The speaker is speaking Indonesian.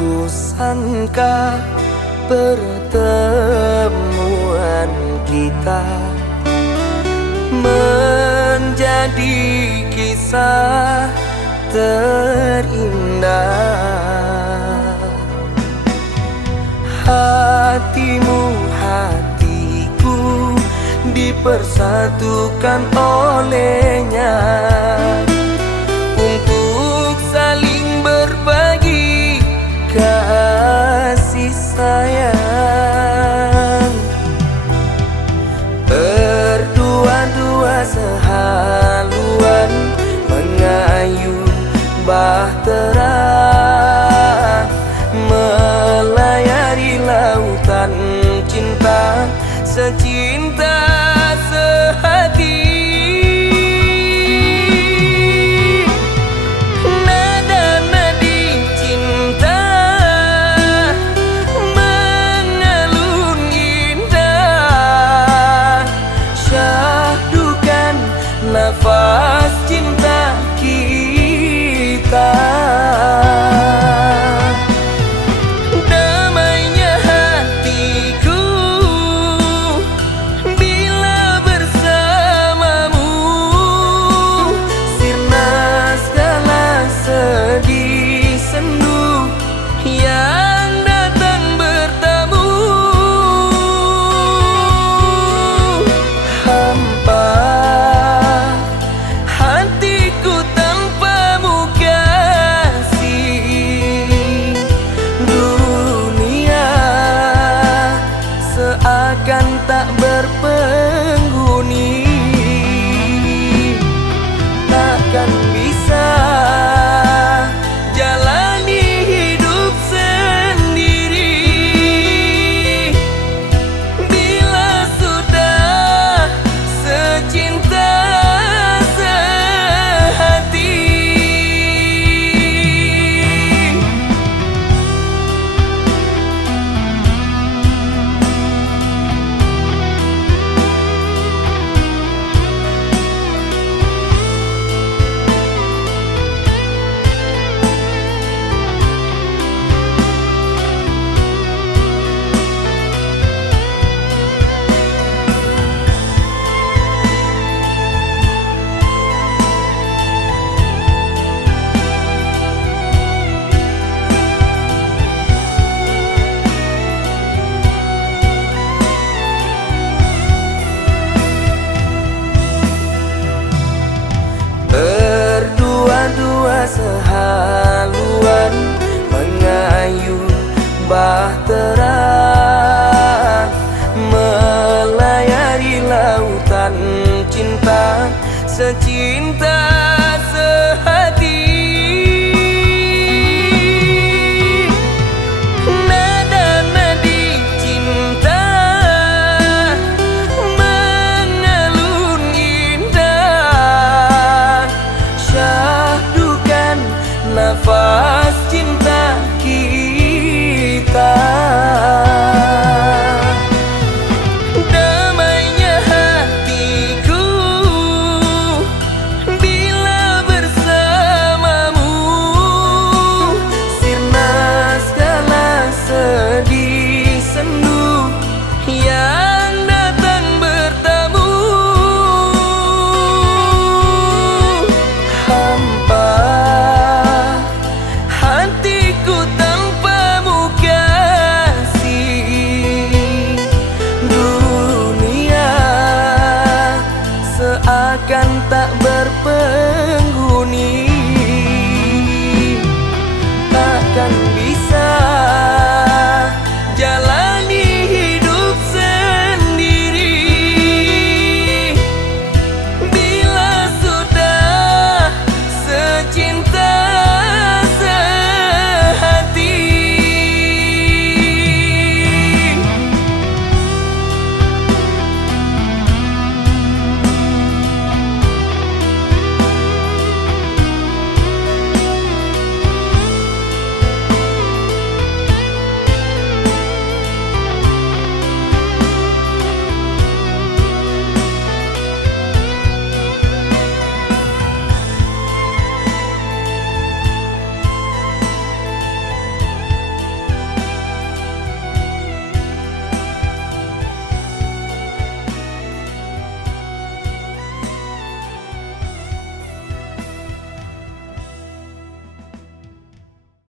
ku sangka pertemuan kita menjadi kisah terindah. Hatimu hatiku dipersatukan olehnya untuk saling berbagi kasih sayang. Berdua-dua sehaluan mengayuh bahtera, melayari lautan cinta, secinta sehati. Nada-nadi cinta mengalun indah, syahdukan nafas cinta kita. Damainya hatiku bila bersamamu, sirna segala sedih sendu yang datang bertamu. Hampa hatiku tanpamu kasih, dunia seakan tak berpenghuni. Takkan bisa jalani hidup sendiri bila sudah secinta sehati. Berdua-dua sehaluan mengayuh bahtera, melayari lautan cinta, secinta sehati. Nada-nadi cinta mengalun indah, syahdukan nafas cinta kita. Damainya hatiku bila bersamamu, sirna segala sedih sendu yang datang bertamu. Hampa hatiku tanpamu kasih, dunia seakan tak berpenghuni.